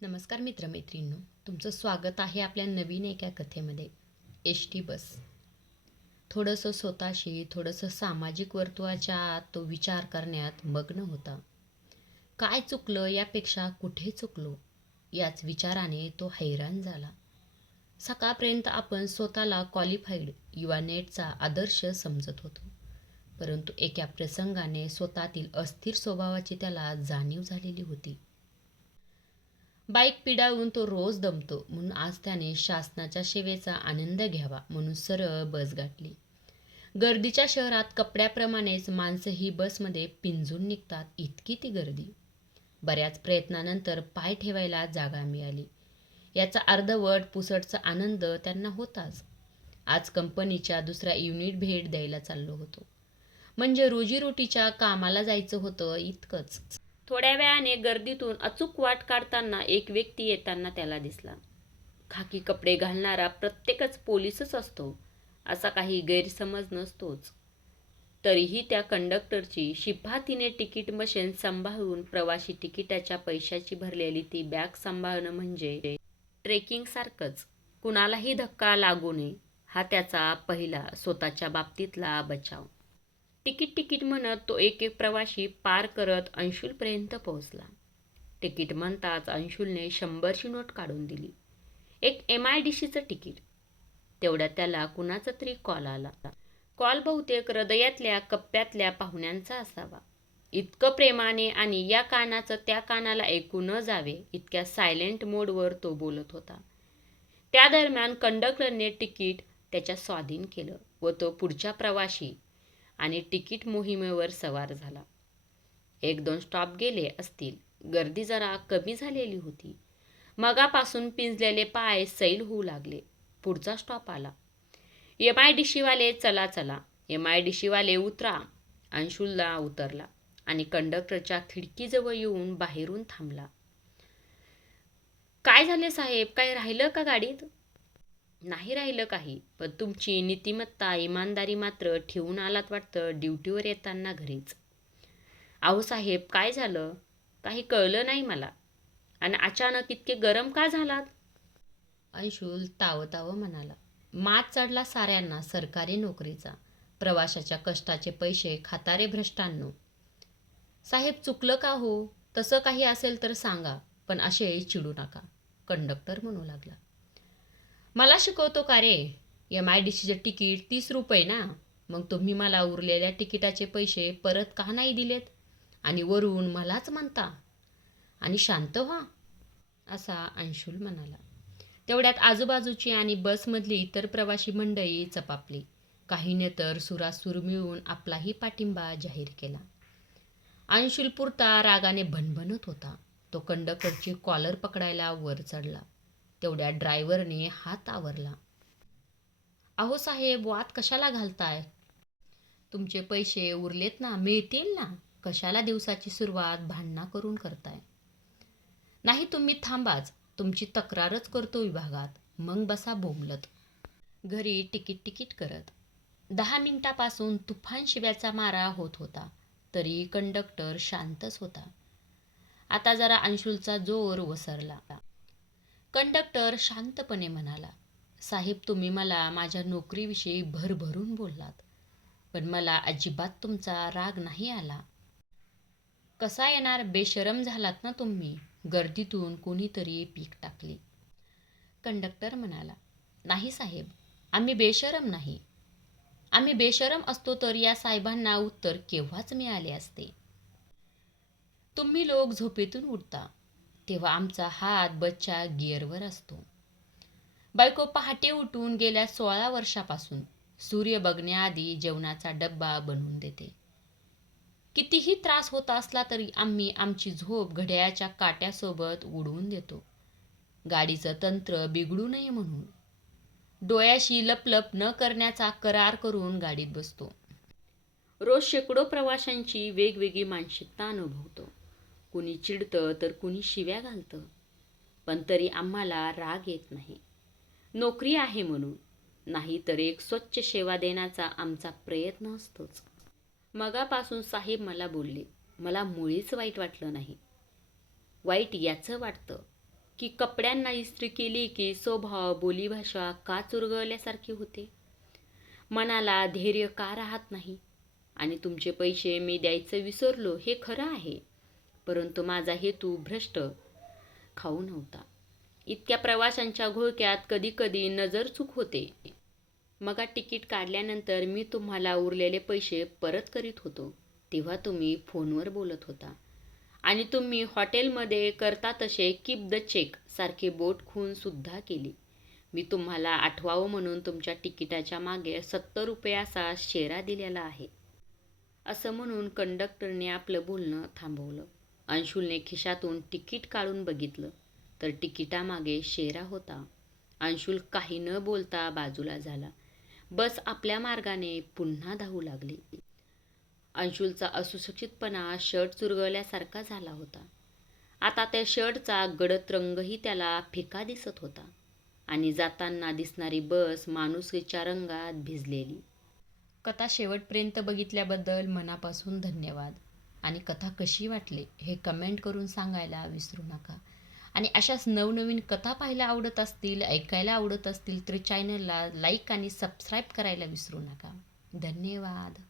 नमस्कार मित्रमैत्रिणींनो तुमचं स्वागत आहे आपल्या नवीन एका कथेमध्ये. S T bus. थोडंसं स्वतःशी थोडंसं सामाजिक वर्तुळाच्या आत तो विचार करण्यात मग्न होता. काय चुकलं यापेक्षा कुठे चुकलो? याच विचाराने तो हैराण झाला. सकाळपर्यंत आपण स्वतःला क्वालिफाईड युवा नेटचा आदर्श समजत होतो. परंतु एका प्रसंगाने स्वतःतील अस्थिर स्वभावाची त्याला जाणीव झालेली होती. बाईक पिडाळून तो रोज दमतो. म्हणून आज त्याने शासनाच्या सेवेचा आनंद घ्यावा म्हणून सरळ बस गाठली. गर्दीच्या शहरात कपड्याप्रमाणेच माणसं ही बसमध्ये पिंजून निघतात इतकी ती गर्दी. बऱ्याच प्रयत्नानंतर पाय ठेवायला जागा मिळाली. याचा अर्धवट पुसटचा आनंद त्यांना होताच. आज कंपनीच्या दुसऱ्या युनिट भेट द्यायला चाललो होतो. म्हणजे रोजीरोटीच्या कामाला जायचं होतं इतकंच. थोड्या वेळाने गर्दीतून अचूक वाट काढताना एक व्यक्ती येताना त्याला दिसला. खाकी कपडे घालणारा प्रत्येकच पोलीसच असतो असा काही गैरसमज नसतोच. तरीही त्या कंडक्टरची शिफातीने तिकीट मशीन सांभाळून प्रवासी तिकिटाच्या पैशाची भरलेली ती बॅग सांभाळणं म्हणजे ट्रेकिंगसारखंच कुणालाही धक्का लागू नये हा त्याचा पहिला स्वतःच्या बाबतीतला बचाव. तिकीट तिकीट म्हणत तो एक एक प्रवाशी पार करत अंशुलपर्यंत पोहोचला. तिकीट म्हणताच अंशुलने शंभरची नोट काढून दिली. एक एम आय डी सीचं तिकीट. तेवढ्यात त्याला कुणाचा तरी कॉल आला. कॉल बहुतेक हृदयातल्या कप्प्यातल्या पाहुण्यांचा असावा. इतकं प्रेमाने आणि या कानाचं त्या कानाला ऐकू न जावे इतक्या सायलेंट मोडवर तो बोलत होता. त्या दरम्यान कंडक्टरने तिकीट त्याच्या स्वाधीन केलं व तो पुढच्या प्रवाशी आणि तिकीट मोहिमेवर सवार झाला. एक दोन स्टॉप गेले असतील गर्दी जरा कमी झालेली होती. मगापासून पिंजलेले पाय सैल होऊ लागले. पुढचा स्टॉप आला. एम आय डी सीवाले चला चला. एम आय डी सीवाले उतरा. अंशुलला उतरला आणि कंडक्टरच्या खिडकीजवळ येऊन बाहेरून थांबला. काय झाले साहेब? काय राहिलं का गाडीत? नाही राहिलं काही. पण तुमची नीतिमत्ता इमानदारी मात्र ठेवून आलात वाटतं ड्युटीवर येताना घरीच. अहो साहेब काय झालं? काही कळलं नाही मला. आणि अचानक इतके गरम का झालात? अंशुल तावतावं म्हणाला. मात चढला साऱ्यांना सरकारी नोकरीचा. प्रवाशाच्या कष्टाचे पैसे खातारे भ्रष्टांनो. साहेब चुकलं का हो? तसं काही असेल तर सांगा पण असे चिडू नका. कंडक्टर म्हणू लागला. मला शिकवतो का रे? एम आय डी सीचे तिकीट तीस रुपये ना. मग तुम्ही मला उरलेल्या तिकिटाचे पैसे परत का नाही दिलेत? आणि वरून मलाच म्हणता. आणि शांत व्हा असा अंशुल म्हणाला. तेवढ्यात आजूबाजूची आणि बसमधली इतर प्रवासी मंडळी चपापली. काहीने तर सुरासूर मिळून आपलाही पाठिंबा जाहीर केला. अंशुल पुरता रागाने भणभणत होता. तो कंडक्टरची कॉलर पकडायला वर चढला. तेवढ्या ड्रायव्हरने हात आवरला. अहो साहेब वाद कशाला घालताय? तुमचे पैसे उरलेत ना मिळतील ना? कशाला दिवसाची सुरुवात भांडणा करून करताय? नाही तुम्ही थांबाच. तुमची तक्रारच करतो विभागात. मग बसा बोंबलत. घरी तिकीट तिकीट करत. दहा मिनिटापासून तुफान शिव्याचा मारा होत होता. तरी कंडक्टर शांतच होता. आता जरा अंशुलचा जोर वसरला कंडक्टर शांतपणे म्हणाला साहेब तुम्ही मला माझ्या नोकरीविषयी भरभरून बोललात पण मला अजिबात तुमचा राग नाही आला. कसा येणार? बेशरम झालात ना तुम्ही. गर्दीतून कोणीतरी पीक टाकली. कंडक्टर म्हणाला नाही साहेब आम्ही बेशरम नाही. आम्ही बेशरम असतो तर या साहेबांना उत्तर केव्हाच मिळाले असते? तुम्ही लोक झोपेतून उठता. तेव्हा आमचा हात बच्चा गिअरवर असतो. बायको पहाटे उठून गेल्या सोळा वर्षापासून सूर्य बघण्याआधी जेवणाचा डब्बा बनवून देते. कितीही त्रास होत असला तरी आम्ही आमची झोप घड्याळाच्या काट्यासोबत उडवून देतो. गाडीचं तंत्र बिघडू नये म्हणून. डोळ्याशी लपलप न करण्याचा करार करून गाडीत बसतो. रोज शेकडो प्रवाशांची वेगवेगळी मानसिकता अनुभवतो. कुणी चिडतं तर कुणी शिव्या घालतं. पण तरी आम्हाला राग येत नाही. नोकरी आहे म्हणून. नाही तर एक स्वच्छ सेवा देण्याचा आमचा प्रयत्न असतोच. मगापासून साहेब मला बोलले मला मुळीच वाईट वाटलं नाही. वाईट याचं वाटतं की कपड्यांना इस्त्री केली की स्वभाव बोलीभाषा का चुरगळल्यासारखी होते? मनाला धैर्य का राहत नाही? आणि तुमचे पैसे मी द्यायचं विसरलो हे खरं आहे? परंतु माझा हेतू भ्रष्ट खाऊ नव्हता. इतक्या प्रवाशांच्या घोळक्यात कधीकधी नजर चूक होते. मगा तिकीट काढल्यानंतर मी तुम्हाला उरलेले पैसे परत करीत होतो तेव्हा तुम्ही फोनवर बोलत होता. आणि तुम्ही हॉटेलमध्ये करता तसे कीप द चेक सारखे बोट खूनसुद्धा केली. मी तुम्हाला आठवावं म्हणून तुमच्या तिकिटाच्या मागे सत्तर रुपयाचा शेरा दिलेला आहे. असं म्हणून कंडक्टरने आपलं बोलणं थांबवलं. अंशुलने खिशातून तिकीट काढून बघितलं. तर तिकिटामागे शेरा होता. अंशुल काही न बोलता बाजूला झाला. बस आपल्या मार्गाने पुन्हा धावू लागली. अंशुलचा असुशिक्षितपणा शर्ट चुरगळल्यासारखा झाला होता. आता त्या शर्टचा गडद रंगही त्याला फिका दिसत होता आणि जाताना दिसणारी बस माणुसकीच्या रंगात भिजलेली. कथा शेवटपर्यंत बघितल्याबद्दल मनापासून धन्यवाद. आणि कथा कशी वाटली हे कमेंट करून सांगायला विसरू नका. आणि अशाच नवनवीन कथा पाहायला आवडत असतील ऐकायला आवडत असतील तर चॅनलला लाईक आणि सबस्क्राईब करायला विसरू नका. धन्यवाद.